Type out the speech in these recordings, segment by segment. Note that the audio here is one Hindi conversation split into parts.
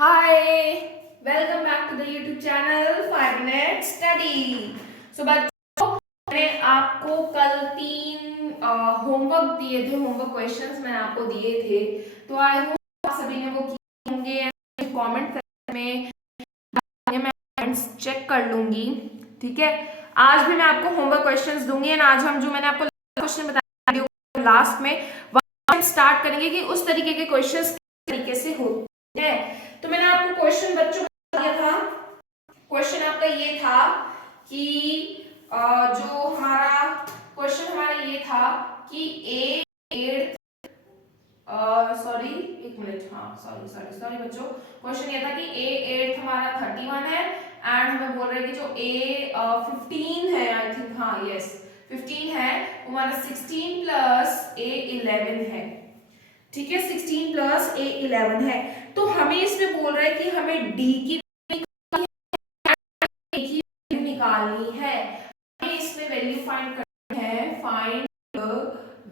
Hi, welcome back to the YouTube channel 5 Minute Study. So बच्चों, मैंने आपको कल 3 होमवर्क दिए थे, होमवर्क क्वेश्चंस मैंने आपको दिए थे, तो आई होप आप सभी ने वो किए होंगे। कमेंट में मैं कमेंट्स चेक कर लूंगी, ठीक है। आज भी मैं आपको होमवर्क क्वेश्चंस दूंगी एंड आज हम जो मैंने आपको क्वेश्चन बताया लास्ट में वहां स्टार्ट करेंगे कि उस तरीके के क्वेश्चंस किस तरीके से होते हैं। तो मैंने आपको क्वेश्चन बच्चों दिया था। क्वेश्चन आपका ये था कि जो हमारा क्वेश्चन हमारा ये था कि ए एट सॉरी एक मिनट, हाँ सॉरी सॉरी सॉरी बच्चों, क्वेश्चन ये था कि ए एट हमारा 31 है एंड हमें बोल रहे हैं कि जो ए 15 है, आई थिंक, हाँ यस 15 है, वो हमारा 16 प्लस ए 11 है, ठीक है। 16 प्लस ए 11 है, तो हमें इसमें बोल रहा है कि हमें डी की वैल्यू निकालनी है। हमें इसमें वैल्यू फाइंड करनी है, find the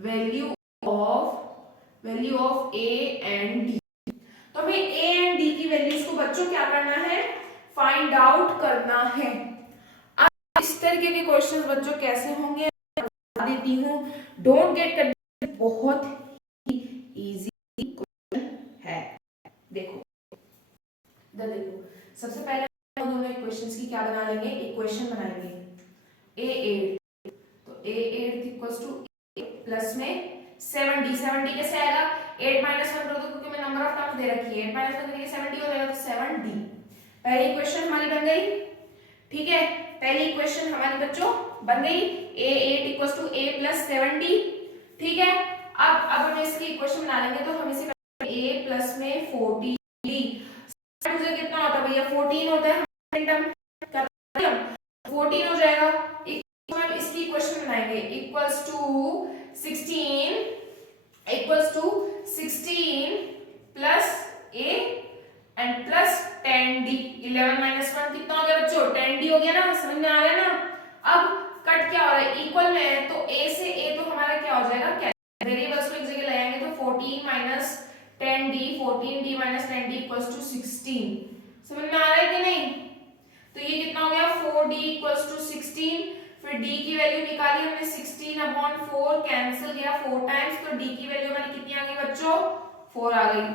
value of A and D. तो हमें ए एंड डी की वैल्यूज को बच्चों क्या करना है, फाइंड आउट करना है। अब इस तरीके के क्वेश्चंस बच्चों कैसे होंगे बता देती हूँ, डोंट गेट कंफ्यूज्ड, बहुत ही इजी है। देखो इधर देखो, सबसे पहले हम दोनों इक्वेशंस की क्या बना लेंगे, इक्वेशन बनाएंगे a8, तो a8 इक्वल्स टू प्लस में 7d, 7d कैसे आएगा, 8 माइनस 1 कर दो क्योंकि मैं नंबर ऑफ टर्म्स दे रखी है, 8 माइनस 1 करेंगे 7d हो जाएगा, तो 7d पहली इक्वेशन हमारी बन गई, ठीक है। पहली इक्वेशन हमारी बच्चों बन गई a8 equals to a plus 7d, ठीक है। अब हम इसकी इक्वेशन बना लेंगे, तो हम इसे a प्लस में 40d, मुझे कितना होता है भैया, 14 होता है, 14 हो जाएगा। इसकी इक्वेशन बनाएंगे equals to 16 plus a and plus 10d, 11 minus 1 कितना हो गया बच्चों, 10d हो गया ना, समझ में आ रहा है ना। अब कट क्या हो रहा है, इक्वल में है, तो a से a तो हमारा क्या हो जाएगा, क्या वेरिएबल्स को एक जगह लाएंगे, तो 14 minus 10d, 14d minus 10d equals to 16, समझ में आ रहा है कि नहीं। तो ये कितना हो गया, 4d इक्वल्स टू 16, फिर d की वैल्यू निकाली हमने 16 अपॉन 4, कैंसिल गया 4 टाइम्स, तो d की वैल्यू हमारी कितनी आ गई बच्चों, 4 आ गई।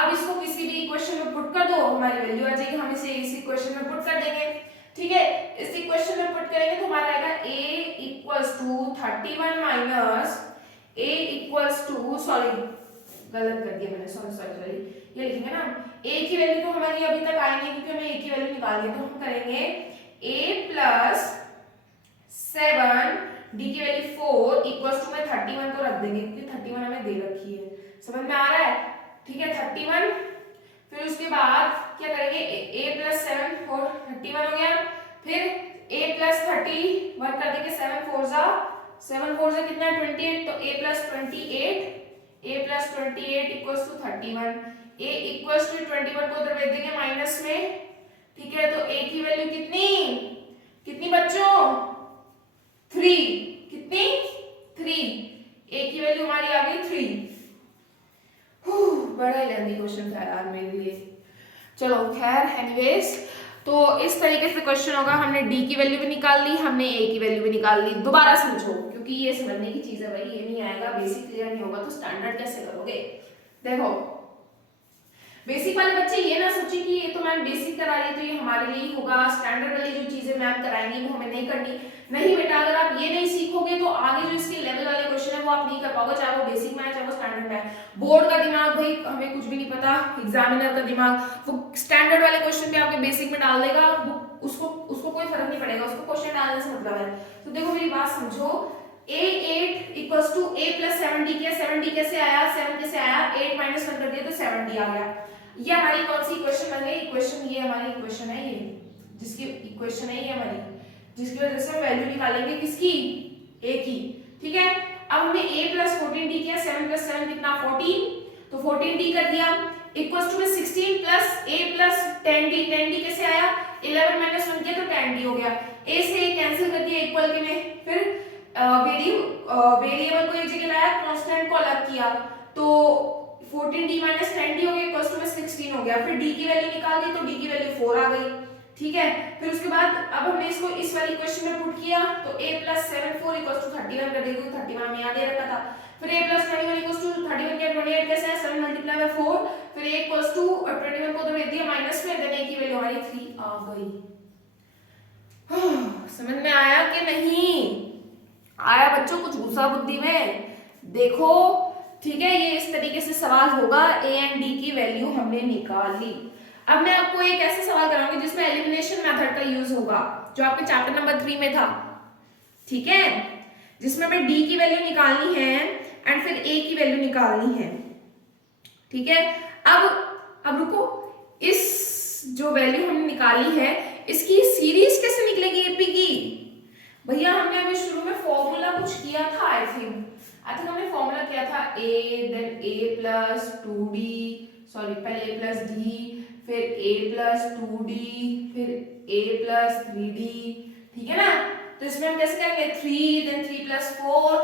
अब इसको किसी भी इक्वेशन में पुट कर दो, हमारी वैल्यू आ जाएगी, हम इसे इस इक्वेशन में पुट कर देंगे, ठीक है। इस इक्वेशन में पुट करेंगे तो हमारा आएगा a equals to 31 minus a equals to, sorry गलत कर दिया मैंने, सॉरी सॉरी सॉरी, ये लिखेंगे ना, a की वैल्यू तो हमारी अभी तक आई नहीं क्योंकि हमें a की वैल्यू निकालनी है, तो हम करेंगे a प्लस 7 d की वैल्यू 4 इक्वल्स टू में 31 को रख देंगे क्योंकि 31 हमें दे रखी है, समझ में आ रहा है, ठीक है। 31, फिर उसके बाद क्या करेंगे, a प्लस 7 और 31 हो गया, फिर a प्लस 31 कर देंगे, 7 4 जा कितना है 28, तो a plus 28 equals to 31, a equals to 21 को उधर भेज देंगे माइनस में, ठीक है। तो a की वैल्यू कितनी कितनी बच्चों, 3, कितनी 3, a की वैल्यू हमारी आ गई 3। बड़ा ही लेंदी क्वेश्चन था यार मेरे लिए, चलो खैर एनीवेज, तो इस तरीके से क्वेश्चन होगा, हमने d की वैल्यू भी निकाल ली, हमने a की वैल्यू भी निकाल ली। दोबारा समझो क्योंकि ये समझने की चीज है भाई, ये नहीं आएगा, बेसिक क्लियर नहीं होगा तो स्टैंडर्ड कैसे करोगे। देखो बेसिक वाले बच्चे ये ना सोचे कि ये तो मैम बेसिक करा रही है तो ये हमारे लिए ही होगा, स्टैंडर्ड वाली जो चीजें मैम कराएंगी वो हमें नहीं करनी, नहीं बेटा, अगर आप ये नहीं सीखोगे तो आगे जो इसके लेवल वाले क्वेश्चन है वो आप नहीं कर पाओगे, चाहे वो बेसिक में है चाहे वो स्टैंडर्ड में है। बोर्ड का दिमाग भाई हमें कुछ भी नहीं पता, एग्जामिनर का दिमाग वो स्टैंडर्ड वाले क्वेश्चन भी आपके बेसिक में डाल देगा, उसको उसको कोई फर्क नहीं पड़ेगा, उसको क्वेश्चन डालने से मतलब है। तो देखो मेरी बात समझो, a8 equals to a plus 7d, क्या 7d कैसे आया, 7 कैसे आया, 8 माइनस 1 कर दिया तो 7d आ गया। ये हमारी कौन सी इक्वेशन बन गई, इक्वेशन ये हमारी इक्वेशन है, ये जिसकी इक्वेशन है ये हमारी, जिसकी वजह से हम वैल्यू निकालेंगे किसकी, a की, ठीक है। अब हमने a प्लस 14d किया, 7 प्लस 7 कितना 14, तो 14d कर दिया, इक्वल्स टू में 16 plus a plus 10d, 10d कैसे आया, 11 माइनस 1 किया तो 10d हो गया, a से a कैंसिल कर दिया इक्वल के में, फिर वेरिएबल को एक जगह लाया, कांस्टेंट को अलग किया, तो 14d माइनस 10d हो गया, इक्वल्स टू में 16 हो हो गया, फिर डी की वैल्यू निकाल दी तो डी की वैल्यू 4 आ गई, ठीक है। फिर उसके बाद अब हमने इसको इस वाली इक्वेशन में पुट किया तो a + 7 4 = 31 कर देंगे, 31 हमें याद ही रखा था। फिर a + 21 = 31 के 28 कैसे है 7 × 4, फिर a = 21 को तो भेज दिया माइनस में, देन a की वैल्यू हमारी 3 आ गई। समझ में आया कि नहीं आया बच्चों, कुछ घुसा बुद्धि में देखो, ठीक है। ये इस तरीके से सवाल होगा, a एंड d की वैल्यू हमने निकाल ली। अब मैं आपको एक ऐसे सवाल कराऊंगी जिसमें एलिमिनेशन मेथड का यूज होगा, जो आपके चैप्टर नंबर 3 में था, ठीक है, जिसमें हमें d की वैल्यू निकालनी है एंड फिर a की वैल्यू निकालनी है, ठीक है। अब रुको, इस जो वैल्यू हमने निकाली है इसकी सीरीज कैसे निकलेगी एपी की? भैया हमने अभी शुरू में फॉर्मूला कुछ किया था, आई थिंक हमने फॉर्मूला किया था a then a + 2d, sorry पहले a + d, फिर a + 2d, फिर a + 3d, ठीक है ना। तो इसमें हम कैसे करेंगे 3 देन 3 + 4,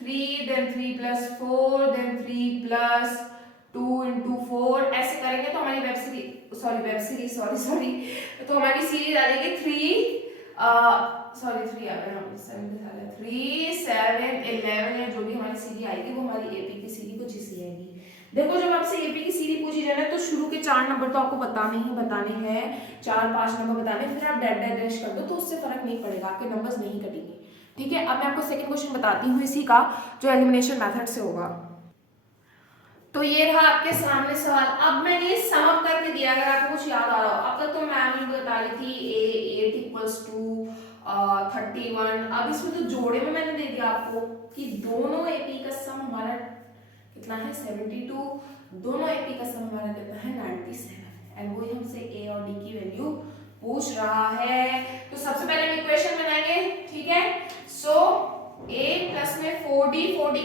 3 देन 3 + 4 देन 3 + 2 × 4 ऐसे करेंगे तो हमारी वेब सीरीज तो हमारी सीरीज आ जाएगी 3 आ गया, 3 7 11 या जो भी हमारी सीरीज आएगी वो हमारी एपी की सीरीज कुछ इसी आएगी। देखो जब आपसे एपी की सीरीज पूछी जाए ना तो शुरू के 4 नंबर तो आपको बताने हैं, 4-5 नंबर बताने, फिर आप डैश डैश कर दो तो उससे फर्क नहीं पड़ेगा, आपके नंबर्स नहीं कटेंगे, ठीक है। अब मैं आपको सेकंड क्वेश्चन बताती हूँ इसी का, जो एलिमिनेशन मेथड से होगा। तो ये रहा आपके सामने सवाल। अब मैंने ये सम अप करके दिया, अगर आपको कुछ याद आ रहा हो। अब तक तो मैम ने बता रही थी 8 = 31। अब इसमें तो जोड़े में मैंने दे दिया आपको कि दोनों एपी का सम हमारा कितना है 72, दोनों एपी का सम हमारा कितना है 97, एंड वही हमसे ए और डी की वैल्यू पूछ रहा है। तो सबसे पहले हम इक्वेशन बनाएंगे, ठीक है। सो a प्लस में 4d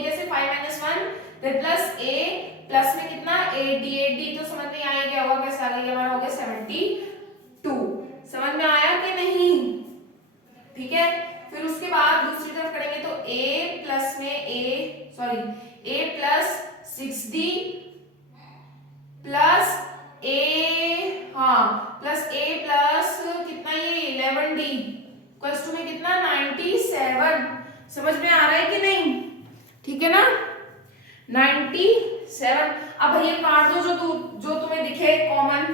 कैसे 5 - 1 फिर प्लस a प्लस में कितना 8d तो समझ में आ गया होगा कैसे आ गया, हमारा हो गया 72। समझ में आया कि नहीं, ठीक है। फिर उसके बाद दूसरी तरफ करेंगे तो a plus a + 6d plus कितना ये 11d = में कितना 97। समझ में आ रहा है कि नहीं, ठीक है ना 97। अब भैया काट दो जो तुम्हें दिखे कॉमन,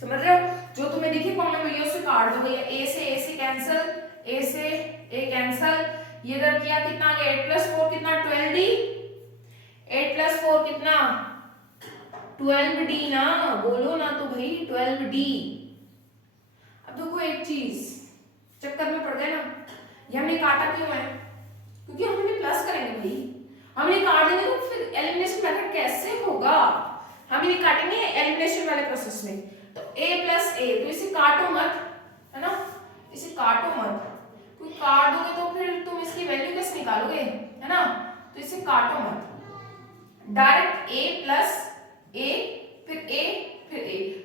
समझ रहे हो, जो तुम्हें दिखे कॉमन भैया उससे काट दो भैया, a से कैंसिल, a से a कैंसिल, ये इधर किया कितना आ गया 8 + 4 कितना 12d, 8 + 4 कितना 12d ना, बोलो ना तो भाई 12d। अब देखो एक चीज चक्कर में पड़ गए ना, ये हमने काटा क्यों है, क्योंकि हम इन्हें प्लस करेंगे भाई, हम इन्हें काट देंगे तो फिर एलिमिनेशन मेथड कैसे होगा, हम इन्हें काटेंगे एलिमिनेशन वाले प्रोसेस में। तो a + a, तो इसे काटो मत, है ना, इसे काटो मत, क्योंकि काट दोगे तो फिर तुम इसकी वैल्यू कैसे निकालोगे, है ना, तो इसे काटो मत, डायरेक्ट a + a फिर a,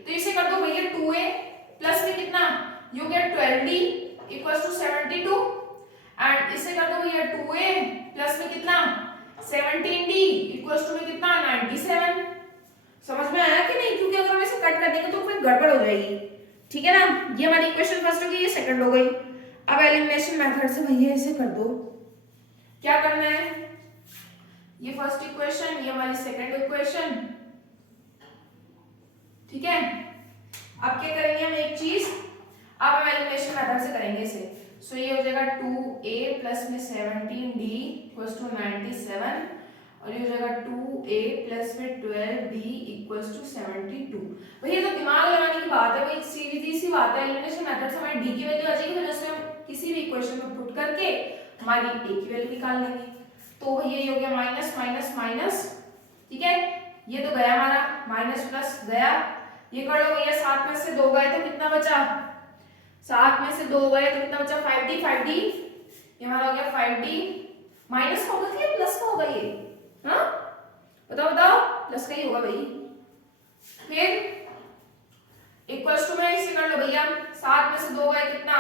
तो इसे कर दो भैया 2a प्लस में कितना ये हो गया 12d = 72, एंड इसे कर दो भैया 2a प्लस में कितना 17d = में कितना 97। समझ में आया कि नहीं, क्योंकि अगर हम इसे कट कर देंगे तो फिर गड़बड़ हो जाएगी, ठीक है ना। ये हमारी इक्वेशन फर्स्ट हो गई, ये सेकंड हो गई। अब एलिमिनेशन मेथड से भैया इसे कर दो, क्या करना है, ये फर्स्ट इक्वेशन, ये हमारी सेकंड इक्वेशन, ठीक है। अब क्या करेंगे हम एक चीज, अब हम एलिमिनेशन मेथड से करेंगे इसे। सो ये हो जाएगा 2a प्लस में 17d = 97, और ये हो जाएगा 2a प्लस में 12d = 72। भैया तो दिमाग लगाने की बात है, वही सीधी सी बात है, एलिमिनेशन मेथड से हमारी d की वैल्यू आ जाएगी, फिर उससे हम किसी भी इक्वेशन में पुट करके हमारी a की वैल्यू निकाल लेंगे। तो भैया ये हो गया माइनस माइनस माइनस, ठीक है, ये तो गया हमारा माइनस प्लस गया, ये कर लो भैया 7 में से 2 गए तो कितना बचा, 7 में से 2 गए तो कितना बचा 5d, ये हमारा हो गया 5d, माइनस का होगा क्या प्लस का होगा ये, हाँ बताओ प्लस का ही होगा भाई। फिर इक्वल्स टू में इसे कर लो भैया, 7 में से 2 गए कितना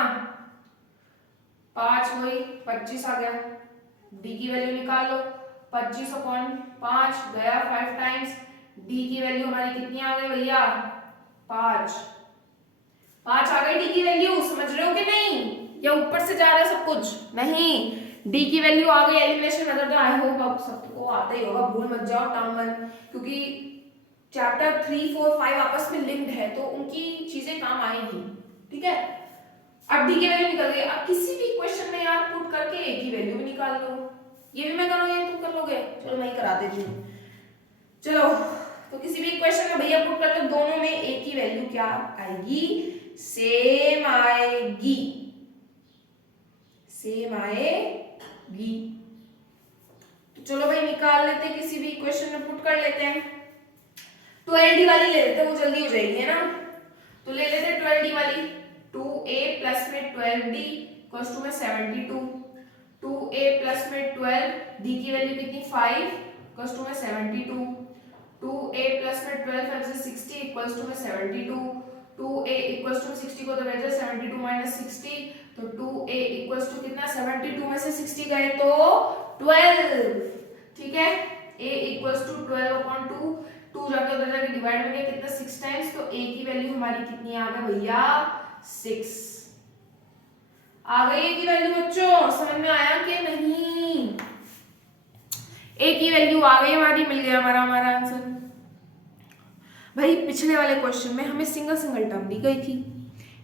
5 वही 25 आ गया, d की वैल्यू निकाल लो, 25 अपॉन 5 गया 5 टाइम्स, डी की वैल्यू हमारी कितनी आ गई भैया? 5 आ गई डी की वैल्यू। समझ रहे हो कि नहीं? या ऊपर से जा रहा है सब कुछ? नहीं, डी की वैल्यू आ गई। एलिमिनेशन मेथड तो आई होप आप सबको आता ही होगा, भूल मत जाओ टर्म 1, क्योंकि चैप्टर 3, 4, 5 आपस में लिंक्ड है तो उनकी चीजें काम आएंगी। ठीक है, अब डी की वैल्यू निकल गई। अब किसी भी क्वेश्चन में यार पुट करके ए की वैल्यू भी निकाल लो। ये भी मैं करूँगी, तुम कर लोगे? चलो मैं ही करा देती हूँ। चलो, तो किसी भी क्वेश्चन में भैया पुट कर लो, दोनों में ए की वैल्यू क्या आएगी? सेम आएगी, सेम आएगी। तो चलो भाई निकाल लेते हैं, किसी भी इक्वेशन में पुट कर लेते हैं। 12D वाली ले लेते हैं, वो जल्दी हो जाएगी, है ना? तो ले लेते हैं 12D वाली। 2a प्लस में 12d इक्वल्स टू में 72। 2a प्लस में 12 d की वैल्यू कितनी? 5 इक्वल्स टू में 72। 2a प्लस में 12 5 से 60 इक्वल्स टू में 72। 2a इक्वल्स टू 60 को तो भेजा 72 माइनस 60, तो 2a इक्वल्स टू कितना? 72 में से 60 गए तो 12। ठीक है, a इक्वल्स टू 12/2, 2 जाके उधर जाके डिवाइड हो गया कितना? 6 टाइम्स, तो a की वैल्यू हमारी कितनी आ गई भैया? 6 आ गई a की वैल्यू। बच्चों समझ में आया कि नहीं? a की वैल्यू आ गई हमारी, मिल गया हमारा आंसर। भाई पिछले वाले क्वेश्चन में हमें सिंगल टर्म दी गई थी,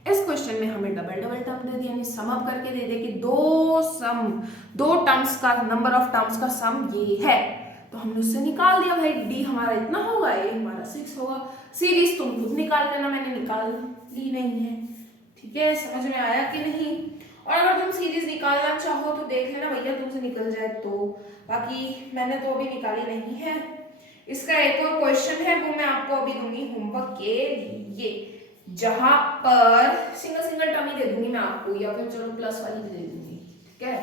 इस क्वेश्चन में हमें डबल टर्म दे दिया, यानी सम अप करके दे दे कि दो टर्म्स का नंबर ऑफ टर्म्स का सम ये है, तो हमने उससे निकाल दिया। भाई डी हमारा इतना होगा, ए हमारा 6 होगा। सीरीज तुम खुद निकाल लेना, मैंने निकाल ली नहीं है। ठीक है, समझ में आया कि नहीं? और अगर तुम सीरीज निकालना चाहो तो देख लेना भैया, तुमसे निकल जाए तो, बाकी मैंने तो अभी निकाली नहीं है। इसका एक और क्वेश्चन है, वो मैं आपको अभी दूंगी होमवर्क के लिए, जहां पर सिंगल टर्म ही दे दूंगी मैं आपको, या फिर चलो प्लस वाली भी दे दूंगी। ठीक है,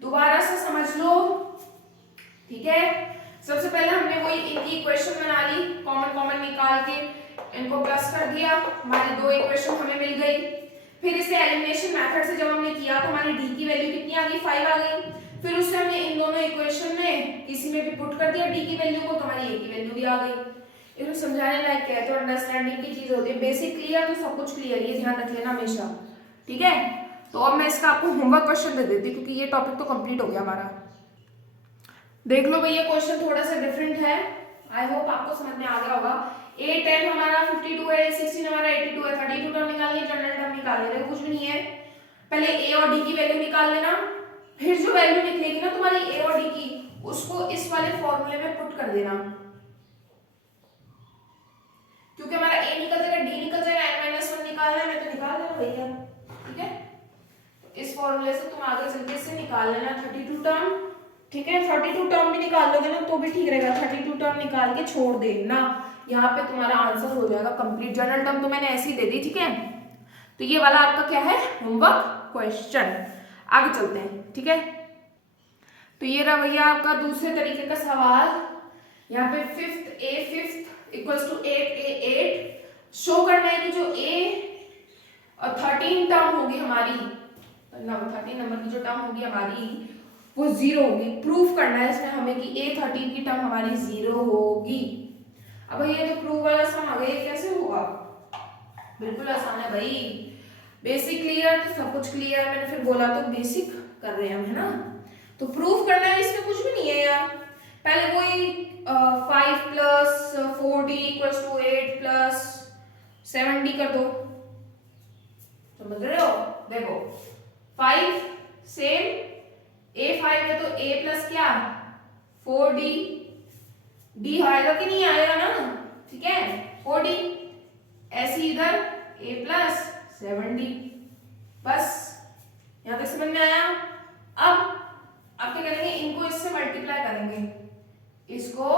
दोबारा से समझ लो। ठीक है, सबसे पहले हमने वही इनकी इक्वेशन बना ली, कॉमन निकाल के इनको प्लस कर दिया, हमारी दो इक्वेशन हमें मिल गई। फिर इसे एलिमिनेशन मेथड से जब हमने किया तो हमारी डी की वैल्यू कितनी आ गई? 5 आ गई। फिर उससे हमने इन दोनों इक्वेशन में किसी में भी पुट कर दिया डी की वैल्यू को, तो हमारी ए की वैल्यू भी आ गई। इसमें समझाने लायक क्या है? तो अंडरस्टैंडिंग की चीज होती है, बेसिक क्लियर तो सब कुछ क्लियर, ये ध्यान रख लेना हमेशा। ठीक है, तो अब मैं इसका आपको होमवर्क क्वेश्चन दे देती हूँ, क्योंकि ये टॉपिक तो कंप्लीट हो गया हमारा। देख लो भैया, क्वेश्चन थोड़ा सा डिफरेंट है, आई होप आपको समझ में आ गया होगा। A10 हमारा 52 है, 16 हमारा 82 है, 32 टर्म निकालनी है, जनरल टर्म निकालनी है, कुछ भी नहीं है। पहले a और d की वैल्यू निकाल लेना, फिर जो वैल्यू निकलेगी ना तुम्हारी a और d की, उसको इस वाले फॉर्मूले में पुट कर देना, क्योंकि हमारा a निकल जाएगा, d निकल जाएगा, n-1 निकालना है, मैं तो निकाल देना भैया। ठीक है, तो इस फॉर्मूले से तुम आगे चल के इसे निकाल लेना 32 टर्म। ठीक है, 32 टर्म भी निकाल लोगे ना तो भी ठीक रहेगा, 32 टर्म निकाल के छोड़ देना, यहाँ पे तुम्हारा आंसर हो जाएगा कंप्लीट। जनरल टर्म तो मैंने ऐसे ही दे दी। ठीक है, तो ये वाला आपका क्या है? Homework question. आगे चलते हैं। ठीक है, तो ये रहा भैया आपका दूसरे तरीके का सवाल। यहाँ पे 5 इक्वल्स टू 8 शो करना है कि जो a और 13 टर्म होगी हमारी, 13 नंबर की जो टर्म होगी हमारी वो 0 होगी। प्रूफ करना है इसमें हमें कि a13 की टर्म हमारी 0 होगी। अब ये तो प्रूफ वाला सम आ गया, ये कैसे होगा? बिल्कुल आसान है भाई, बेसिक क्लियर तो सब कुछ क्लियर है, मैंने फिर बोला तो बेसिक कर रहे हैं हम, है ना? तो प्रूफ करना है, इसमें कुछ भी नहीं है यार। पहले वही 5 plus 4d equals to 8 plus 7d कर दो, समझ रहे हो? देखो 5 सेम, a5 है तो a प्लस क्या 4d, d आएगा कि नहीं आएगा ना? ठीक है, 4d, ऐसे इधर a प्लस 7d, बस यहाँ तक समझ में आया? अब क्या करेंगे? इनको इससे मल्टीप्लाई करेंगे, इसको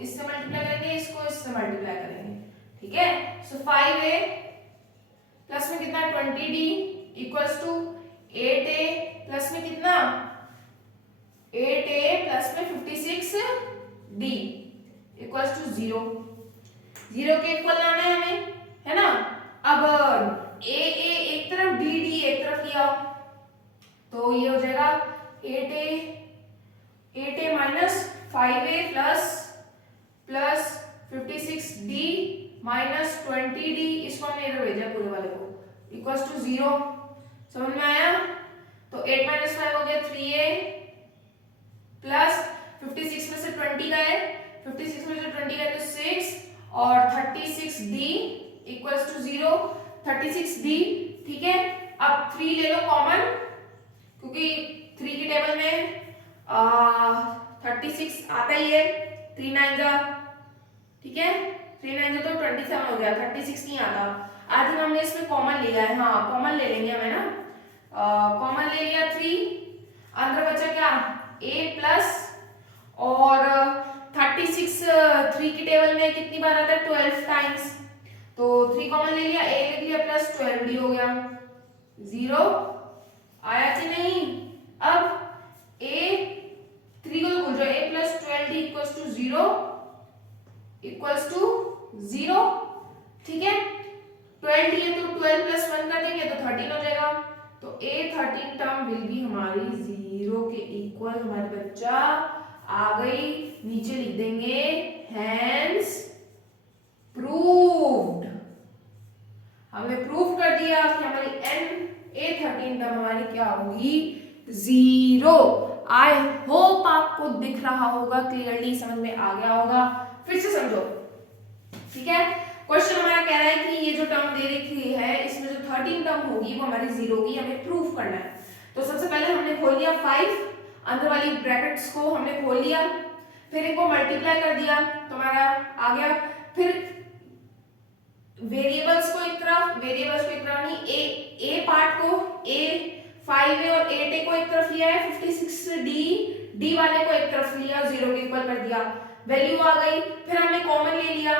इससे मल्टीप्लाई करेंगे, इसको इससे मल्टीप्लाई करेंगे। ठीक है, सो 5a प्लस में कितना 20d equals to 8a plus में कितना 8a प्लस में 56d इक्वल्स टू 0 के इक्वल लाना है हमें, है ना? अब a एक तरफ d एक तरफ लिया तो ये हो जाएगा 8a minus 5a plus 56d minus 20d, इसको हमने इधर भेजा पूरे वाले को, इक्वल्स टू 0। समझ में आया? तो 8 माइनस 5 हो गया 3a प्लस 56 में से 20 गए, 56 में से 20 गए तो 6 और 36d इक्वल्स टू 0, 36d। ठीक है, अब 3 ले लो कॉमन, क्योंकि 3 की टेबल में 36 आता ही है, 3 9 जा, ठीक है, 3 9 जा तो 27 हो गया, 36 नहीं आता। आई थिंक हमने इसमें कॉमन लिया है, हाँ कॉमन ले लेंगे हमें ना, कॉमन ले लिया 3, अंदर बचा क्या a प्लस और 36 3 की टेबल में कितनी बार आता है 12 टाइम्स, तो 3 कॉमन ले लिया, a लिख लिया प्लस 12d हो गया 0। आया कि नहीं? अब a 3 को भूल जाओ, a plus 12d equals to 0 equals to 0। ठीक है, 12d है तो 12 प्लस 1 कर देंगे तो 13 हो जाएगा, तो a 13 टर्म विल बी हमारी 0 के इक्वल हमारे बच्चा आ गई। नीचे लिख देंगे हैंस प्रूव्ड, हमने प्रूव कर दिया कि हमारी a 13 टर्म हमारी क्या होगी 0। आई होप आपको दिख रहा होगा, क्लियरली समझ में आ गया होगा। फिर से समझो, ठीक है। क्वेश्चन हमारा कह रहा है कि ये जो टर्म दे रखी है इसमें जो 13 टर्म होगी वो हमारी 0 होगी, हमें प्रूफ करना है। तो सबसे पहले हमने खोल लिया 5, अंदर वाली ब्रैकेट्स को हमने खोल लिया, फिर इनको मल्टीप्लाई कर दिया तो हमारा आ गया। फिर वेरिएबल्स को एक तरफ नहीं, ए पार्ट को a 5a और 8a को एक तरफ लिया है, 56d वाले को एक तरफ लिया, 0 के इक्वल कर दिया, वैल्यू आ गई। फिर हमने कॉमन ले लिया,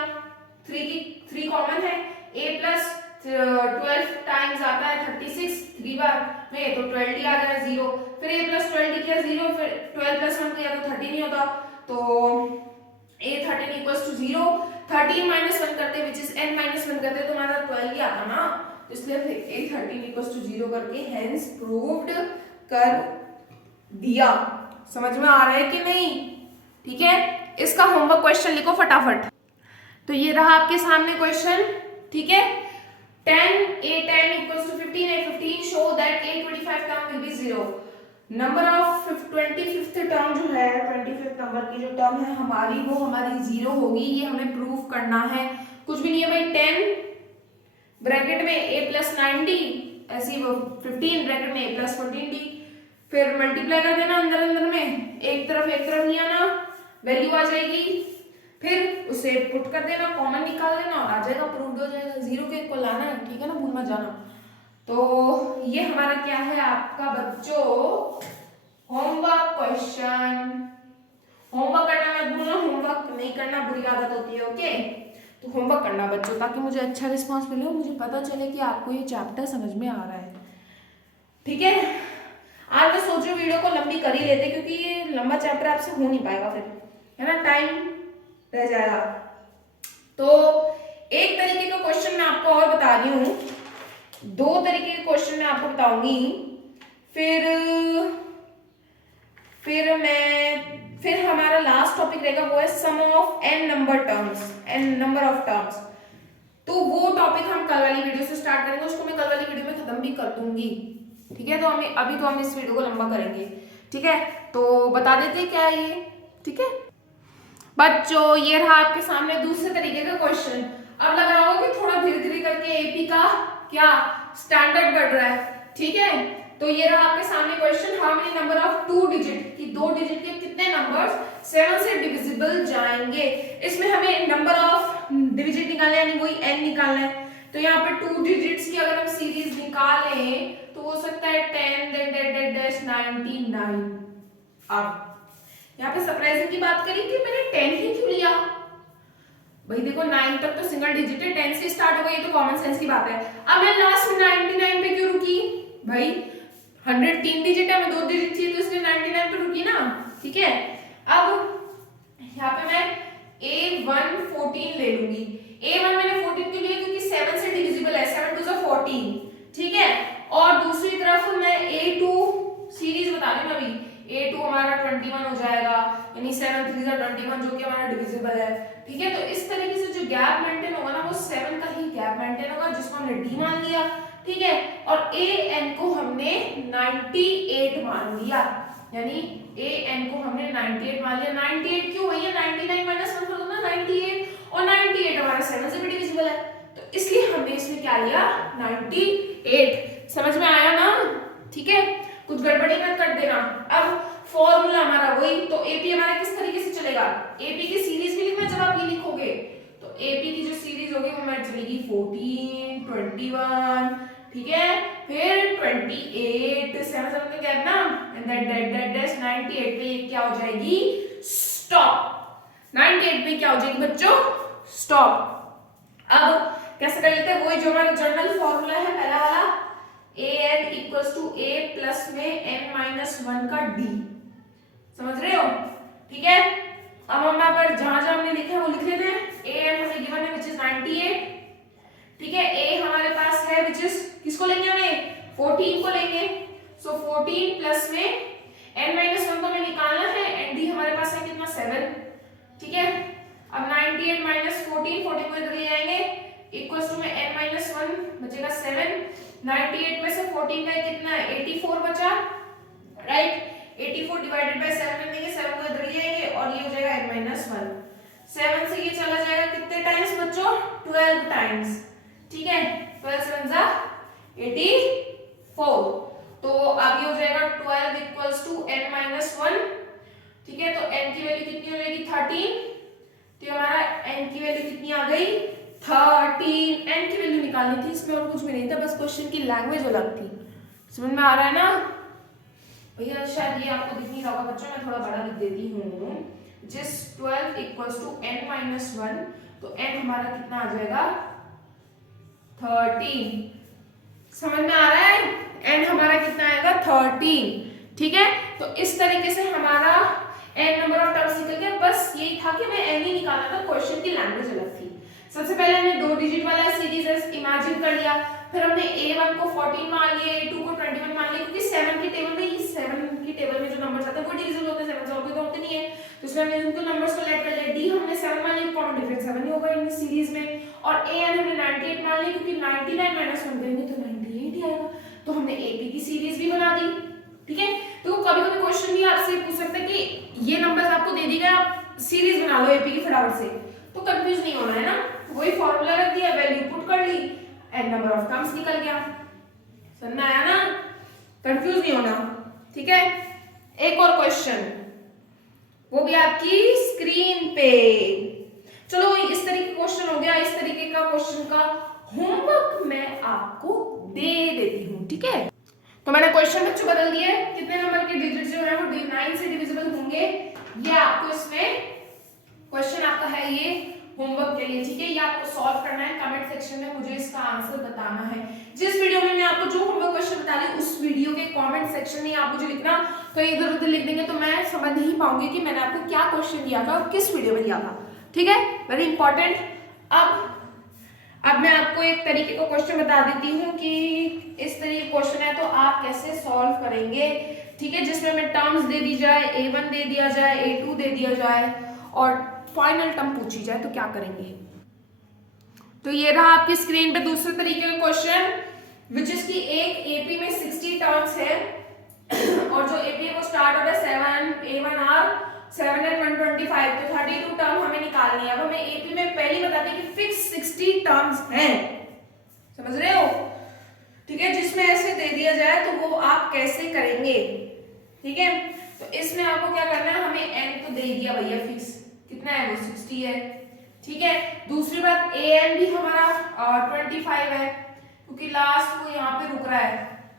3 कॉमन है, a प्लस 12 टाइम्स आता है 36 3 बार में, तो 12d आ गया 0। फिर a प्लस 12d किया 0, फिर 12 प्लस 1 किया तो 13 ही होता, तो a 13 इक्वल्स टू 0। 13 माइनस 1 करते विच इज n माइनस 1 करते तो हमारा 12 ही आता ना, इसलिए फिर a 13 इक्वल्स टू 0 करके हेंस प्रूव्ड कर दिया। समझ में आ रहा है कि नहीं? ठीक है, इसका होमवर्क क्वेश्चन लिखो फटाफट। तो ये रहा आपके सामने क्वेश्चन, ठीक है। 10 equals to 15 and 15 show that a25 term will be 0. Number of 25th term जो है, 25th नंबर की जो टर्म है हमारी, वो हमारी 0 होगी, ये हमें प्रूव करना है। कुछ भी नहीं है भाई, 10 ब्रैकेट में a प्लस 9d, ऐसी वो 15 ब्रैकेट में a प्लस 14d, फिर मल्टीप्लाई कर देना अंदर में, एक तरफ नहीं आना, वैल्यू आ जाएगी, फिर उसे पुट कर देना, कॉमन निकाल देना और आ जाएगा, प्रूव्ड हो जाएगा। 0 के इक्वल आना है, ठीक है ना, भूल मत जाना। तो ये हमारा क्या है आपका बच्चों होमवर्क क्वेश्चन। होमवर्क करना मत भूलना, होमवर्क नहीं करना बुरी आदत होती है, ओके। तो होमवर्क करना बच्चों, ताकि मुझे अच्छा रिस्पॉन्स मिले, मुझे पता चले कि आपको ये चैप्टर समझ में आ रहा है, ठीक है। आज मैं सोच रही हूँ वीडियो को लंबी कर ही लेते, क्योंकि ये लंबा चैप्टर आपसे हो नहीं पाएगा फिर, है ना, टाइम रह जाएगा। तो एक तरीके का क्वेश्चन मैं आपको और बता रही हूँ, 2 तरीके के क्वेश्चन मैं आपको बताऊंगी, फिर हमारा लास्ट टॉपिक रहेगा, वो है sum of n number of terms. तो वो टॉपिक हम कल वाली वीडियो से स्टार्ट करेंगे, उसको मैं कल वाली वीडियो में खत्म भी कर दूंगी, ठीक है। तो हम इस वीडियो को लंबा करेंगे, ठीक है। तो बता देते क्या है ये, ठीक है बच्चों। ये रहा आपके सामने दूसरे तरीके का क्वेश्चन। अब लग रहा होगा कि थोड़ा धीरे धीरे करके एपी का क्या स्टैंडर्ड बढ़ रहा है, ठीक है। तो ये रहा आपके सामने question, how many number of 2 digit, कि 2 डिजिट के कितने नंबर्स 7 से डिविजिबल जाएंगे। इसमें हमें नंबर ऑफ डिजिट निकालना है, यानी वही n निकालना है। तो यहाँ पे 2 डिजिट्स की अगर हम सीरीज निकालें तो हो सकता है 10 99। अब यहाँ पे सरप्राइजिंग की बात करी कि मैंने 10 ही क्यों लिया भाई, देखो 9 तक तो सिंगल डिजिट है, 10 से स्टार्ट हो गई, ये तो कॉमन सेंस की बात है। अब मैं लास्ट में 99 पे क्यों रुकी भाई, 100 3 डिजिट है, मैं 2 डिजिट चाहिए तो इसलिए 99 पे रुकी ना, ठीक है। अब यहाँ पे मैं a1 14 ले लूंगी। a1 मैंने 14 क्यों लिया, क्योंकि 7 से डिविजिबल है, 7 2 14, ठीक है। और दूसरी तरफ मैं a2 सीरीज बता रही हूँ अभी, a2 हमारा 21 हो जाएगा, यानी 7 3 21 जो कि हमारा डिविजिबल है, ठीक है। तो इस तरीके गैप मेंटेन होगा ना वो 7 का ही गैप मेंटेन होगा, जिसको हमने डी मान लिया, ठीक है। और ए एन को हमने 98 मान लिया, यानी ए एन को हमने 98 मान लिया। 98 क्यों भैया, 99 माइनस 1 कर दो ना 98, और 98 हमारा 7 से भी डिविजिबल है, तो इसलिए हमने इसमें क्या लिया 98। समझ में आया ना, ठीक है, कुछ गड़बड़ी मत कर देना। अब फॉर्मूला हमारा वही, तो एपी हमारा किस तरीके से चलेगा, एपी की सीरीज भी लिखना जब आप ये लिखोगे, तो एपी की जो सीरीज होगी वो हमारी चलेगी 14, 21, ठीक है, फिर 28, 7 7 का गैप ना, एंड दैट 98 पे ये क्या हो जाएगी स्टॉप। 98 पे क्या हो जाएगी बच्चों स्टॉप। अब कैसे कर लेते हैं, वही जो हमारा जनरल फॉर्मूला है पहला वाला, A N equals to A plus में एन माइनस 1 का डी, समझ रहे हो, ठीक है। अब हम यहाँ पर जहां जहां हमने लिखा है वो लिख लेते हैं। ए एन हमें गिवन है विच इज 98, ठीक है। ए हमारे पास है विच इज, किसको लेंगे हमें 14 को लेंगे, सो 14 प्लस में एन माइनस 1 को हमें निकालना है, एंड डी हमारे पास है कितना 7, ठीक है। अब 98 माइनस 14 को इधर ले जाएंगे, इक्वल्स टू में n माइनस 1 बचेगा 7, 98 में से 14 का कितना है 84 बचा, राइट। 84 डिवाइडेड बाय 7 कर देंगे, 7 को इधर ले जाएंगे और ये हो जाएगा n माइनस 1। 7 से ये चला जाएगा कितने टाइम्स बच्चों 12 टाइम्स, ठीक है, 12 7 जा 84, तो अब ये हो जाएगा 12 इक्वल्स टू n माइनस 1, ठीक है। तो n की वैल्यू कितनी हो जाएगी 13, तो हमारा n की वैल्यू कितनी आ गई 13। n की वैल्यू निकालनी थी, इसमें और कुछ भी नहीं था, बस क्वेश्चन की लैंग्वेज अलग थी। समझ में आ रहा है ना भैया, शायद ये आपको दिख नहीं रहा होगा बच्चों, मैं थोड़ा बड़ा लिख देती हूँ, जिस 12 इक्वल्स टू n माइनस 1, तो n हमारा कितना आ जाएगा 13, समझ में आ रहा है, n हमारा कितना आएगा 13, ठीक है। तो इस तरीके से हमारा n नंबर ऑफ टर्म्स निकल गया, बस यही था कि मैं n ही निकालना था, क्वेश्चन की लैंग्वेज अलग थी। सबसे पहले हमने 2 डिजिट वाला सीरीज इमेजिन कर लिया, फिर हमने a1 को 14 मान लिया, a2 को 21 मान लिया, क्योंकि 7 की टेबल में ये 7 की टेबल में जो नंबर्स आते हैं वो डिविजिबल होते हैं, 7 से और कोई तो होते नहीं है, तो इसलिए हमने उनको नंबर्स को लेट कर लिया। d हमने 7 मान लिया, कॉमन डिफरेंस 7 ही होगा इन सीरीज में, और an हमने 98 मान लिया, क्योंकि 99 माइनस 1 करेंगे तो 98 ही आएगा, तो हमने ap की सीरीज भी बना दी, ठीक है। तो कभी-कभी क्वेश्चन भी आपसे पूछ सकते हैं कि ये नंबर्स आपको दे दी गए, आप सीरीज बना लो ap की फटाफट से, तो कंफ्यूज नहीं होना है ना, वही फॉर्मूला रख दिया, वैल्यू पुट कर ली, एंड नंबर ऑफ टर्म्स निकल गया, समझ में आया ना, कंफ्यूज नहीं होना, ठीक है। एक और क्वेश्चन, वो भी आपकी स्क्रीन पे, चलो इस तरीके का क्वेश्चन हो गया, इस तरीके का क्वेश्चन का होमवर्क मैं आपको दे देती हूँ, ठीक है। तो मैंने क्वेश्चन बच्चों बदल दिए, कितने नंबर के डिजिट जो है वो 9 से डिविजिबल होंगे, ये आपको इसमें क्वेश्चन आपका है ये होमवर्क के लिए, ठीक है। ये आपको सॉल्व करना है, कमेंट सेक्शन में मुझे इसका आंसर बताना है। जिस वीडियो में मैं आपको जो होमवर्क क्वेश्चन बता रही हूँ उस वीडियो के कमेंट सेक्शन में आप मुझे लिखना, तो इधर उधर लिख देंगे तो मैं समझ नहीं पाऊंगी कि मैंने आपको क्या क्वेश्चन दिया था और किस वीडियो में दिया था, ठीक है, वेरी इंपॉर्टेंट। अब मैं आपको एक तरीके का क्वेश्चन बता देती हूँ कि इस तरीके क्वेश्चन है तो आप कैसे सॉल्व करेंगे, ठीक है, जिसमें हमें टर्म्स दे दी जाए, a1 दे दिया जाए, a2 दे दिया जाए और फाइनल टर्म पूछी जाए तो क्या करेंगे। तो ये रहा आपकी स्क्रीन पे दूसरे तरीके का क्वेश्चन, विच इज की एक एपी में 60 टर्म्स है और जो एपी है वो स्टार्ट हो रहा है 7 a1 r 7 and 125, तो 32 टर्म हमें निकालनी है। अब हमें एपी में पहली बता दें कि फिक्स 60 टर्म्स हैं, समझ रहे हो, ठीक है। जिसमें ऐसे दे दिया जाए तो वो आप कैसे करेंगे, ठीक है। तो इसमें आपको क्या करना है, हमें n तो दे दिया भैया फिक्स, कितना है वो 60 है, ठीक है। दूसरी बात an भी हमारा 25 है, क्योंकि लास्ट वो यहाँ पे रुक रहा है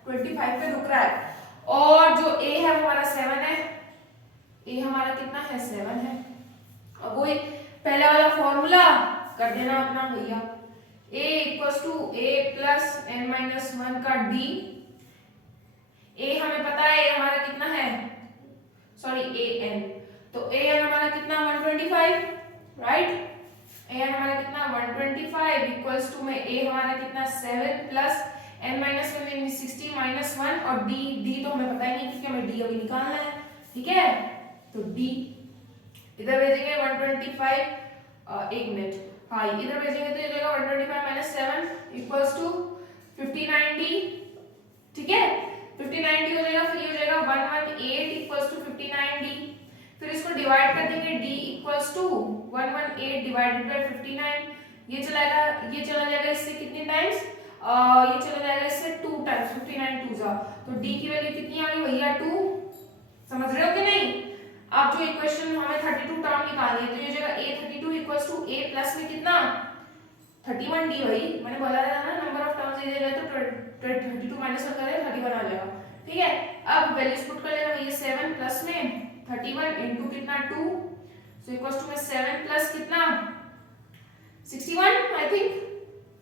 25 पे रुक रहा है, और जो a है वो हमारा 7 है, a हमारा कितना है 7 है। अब वो पहला वाला फॉर्मूला कर देना अपना भैया, a equals to a plus n minus 1 का d, a हमें पता है a हमारा कितना है, सॉरी an, तो an हमारा कितना 125, राइट, an हमारा कितना 125 इक्वल्स टू में a हमारा कितना 7 प्लस n माइनस 1 में 60 माइनस 1 और d तो हमें पता ही नहीं क्योंकि हमें d अभी निकालना है, ठीक है। तो d इधर भेजेंगे 125, एक मिनट हाँ इधर भेजेंगे तो ये जाएगा 125 माइनस 7 इक्वल्स टू 59D, ठीक है 59D हो जाएगा, फिर ये हो जाएगा 118 इक्वल्स टू 59D, फिर इसको डिवाइड कर देंगे D equals to 118 divided by 59, ये चला जाएगा इससे कितने टाइम्स, ये चला जाएगा इससे 2 टाइम्स, 59 2 जा, तो D की वैल्यू कितनी आ गई भैया 2, समझ रहे हो कि नहीं। अब जो इक्वेशन हमें 32 टर्म निकालनी है तो ये जगह a32 equals to a plus में कितना 31D, भाई मैंने बोला था ना नंबर ऑफ टर्म्स दे दिया तो 32 माइनस 1 करें 31 आ जाएगा, ठीक है। अब वैल्यूज पुट कर लेना, ये 7 प्लस में 31 इनटू कितना 2, सो इक्वल्स टू में 7 प्लस कितना 61 आई थिंक,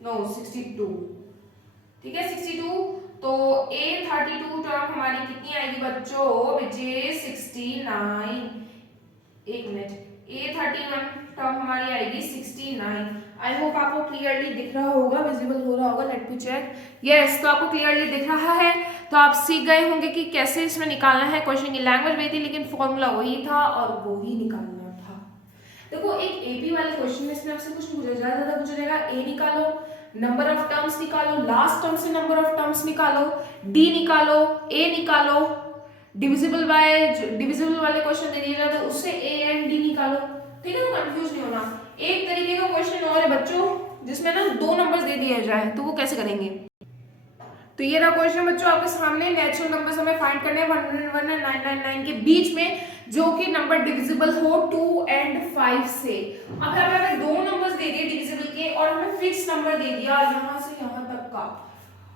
नो 62, ठीक है 62, तो a32 टर्म हमारी कितनी आएगी बच्चों, विच इज 69, एक मिनट, a31 टर्म हमारी आएगी 69। आई होप आपको क्लियरली दिख रहा होगा, विजिबल हो रहा होगा, लेट मी चेक, यस तो आपको क्लियरली दिख रहा है, तो आप सीख गए होंगे कि कैसे इसमें निकालना है। क्वेश्चन की लैंग्वेज वही थी लेकिन फॉर्मूला वही था और वो ही निकालना था। देखो एक एपी वाले क्वेश्चन में इसमें आपसे कुछ नहीं पूछा ज्यादा पूछा जाएगा, ए निकालो, नंबर ऑफ टर्म्स निकालो, लास्ट टर्म से नंबर ऑफ टर्म्स निकालो, डी निकालो, ए निकालो, डिविजिबल वाले क्वेश्चन दे दिए जाए तो उससे ए एंड डी निकालो, ठीक है, तो कंफ्यूज नहीं होना। एक तरीके का क्वेश्चन और है बच्चों जिसमें ना 2 नंबर्स दे दिए जाए तो वो कैसे करेंगे, तो ये रहा क्वेश्चन बच्चों आपके सामने, नेचुरल नंबर्स हमें फाइंड करने हैं 101 और 999 के बीच में जो कि नंबर डिविजिबल हो 2 एंड 5 से। अब हमें 2 नंबर्स दे दिए डिविजिबल के और हमें फिक्स नंबर दे दिया यहाँ से यहाँ तक का,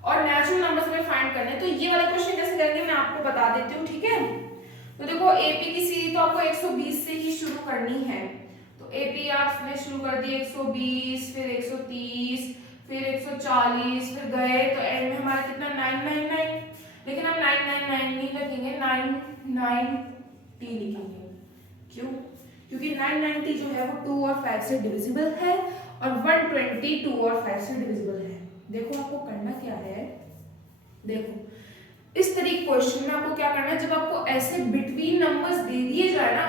और नेचुरल नंबर्स हमें फाइंड करने, तो ये वाले क्वेश्चन कैसे करेंगे मैं आपको बता देती हूँ, ठीक है। तो देखो एपी की सीरीज तो आपको 120 से ही शुरू करनी है, तो एपी आपने शुरू कर दी 120, फिर 130, फिर 140, फिर गए तो एंड में हमारा कितना 999, लेकिन हम 999 नहीं लिखेंगे, 990 लिखेंगे, क्यों, क्योंकि 990 जो है वो 2 और 5 से डिविजिबल है और 120 2 और 5 से डिविजिबल है। देखो आपको करना क्या है, देखो इस तरीके क्वेश्चन में आपको क्या करना है, जब आपको ऐसे बिटवीन नंबर्स दे दिए जाए ना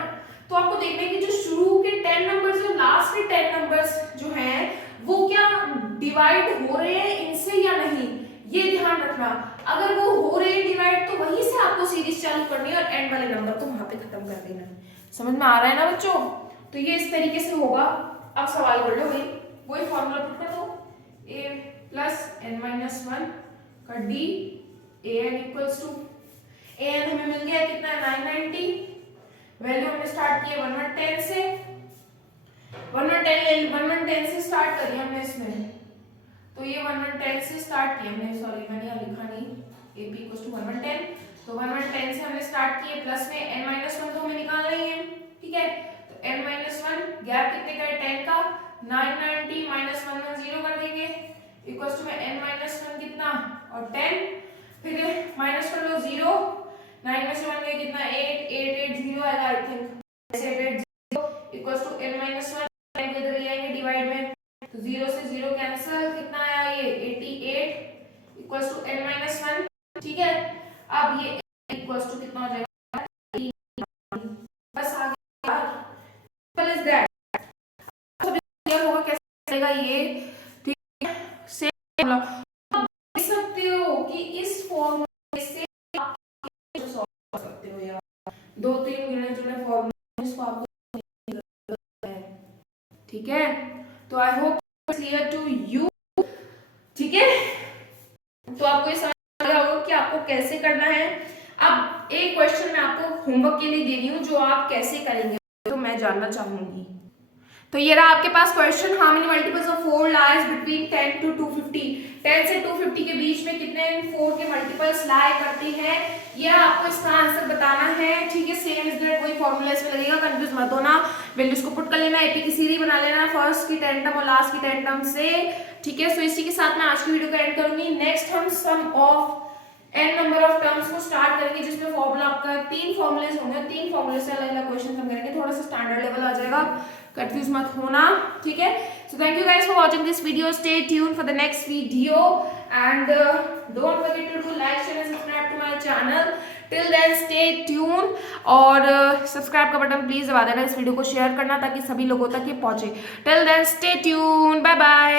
तो आपको देखना है कि जो शुरू के 10 नंबर्स और लास्ट के 10 नंबर्स जो हैं वो क्या डिवाइड हो रहे हैं इनसे या नहीं, ये ध्यान रखना। अगर वो हो रहे हैं डिवाइड तो वहीं से आपको सीरीज चालू करनी है और एंड वाले नंबर को वहां पे खत्म कर देना है। समझ में आ रहा है ना बच्चों, तो ये इस तरीके से होगा। अब सवाल कर लो भाई, वही फॉर्मूला पुट कर दो, a प्लस n माइनस 1 का d an equals to an हमें मिल गया कितना 990, वैल्यू हमने स्टार्ट की 110 से, 110 से स्टार्ट करी हमने इसमें, तो ये 110 से स्टार्ट किया हमने, सॉरी मैंने यहाँ लिखा नहीं, AP इक्वल्स टू 110, तो 110 से हमने स्टार्ट किए, प्लस में n माइनस 1 तो हमें निकालना ही है, ठीक है, तो n माइनस 1 गैप कितने का है 10 का, 990 माइनस 1 में 0 कर देंगे, इक्वल्स टू में n माइनस 1 कितना और 10, फिर माइनस कर लो 0, 9 में से 1 गया कितना 8 आएगा I think, 880 equals to n minus 1 इधर ले आएंगे डिवाइड में, तो 0 से 0 कैंसिल, कितना आया ये 88 इक्वल्स टू n माइनस 1, ठीक है। अब ये इक्वल्स टू कितना हो जाएगा, बस आ गया, सिंपल इज दैट। सब क्लियर होगा कैसे चलेगा ये, ठीक है। सेम आप देख सकते हो कि इस फॉर्मूले से आप कैसे सॉल्व कर सकते हो यार, 2-3 गिने चुने फॉर्मूले इसको आपको ठीक है। तो I hope clear to you, ठीक है, तो आपको ये समझ आ गया होगा कि आपको कैसे करना है। अब एक क्वेश्चन मैं आपको होमवर्क के लिए दे रही हूँ जो आप कैसे करेंगे तो मैं जानना चाहूंगी। तो ये रहा आपके पास question, how many multiples of 4 lies between 10 to 250, 10 से 250 के बीच में कितने 4 के मल्टीपल्स लाई करते हैं, ये आपको इसका आंसर बताना है, ठीक है। सेम इज दैट, वही फॉर्मूला इसमें लगेगा, कंफ्यूज मत होना, वैल्यूज को पुट कर लेना, एपी की सीरीज बना लेना फर्स्ट की 10 टर्म और लास्ट की 10 टर्म से, ठीक है। सो इसी के साथ मैं आज की वीडियो को एंड करूंगी। नेक्स्ट हम sum of n number of terms को स्टार्ट करेंगे जिसमें फॉर्मूला आपका 3 फॉर्मूलेस होंगे, 3 फॉर्मूले से अलग अलग क्वेश्चन हम करेंगे, थोड़ा सा स्टैंडर्ड लेवल आ जाएगा, कंफ्यूज मत होना, ठीक है। So thank you guys for watching this video. Stay tuned for the next video and don't forget to do like, share and subscribe to my channel. Till then stay tuned और सब्सक्राइब का बटन प्लीज दबा देना, इस वीडियो को शेयर करना ताकि सभी लोगों तक ये पहुंचे. Till then stay tuned. Bye bye.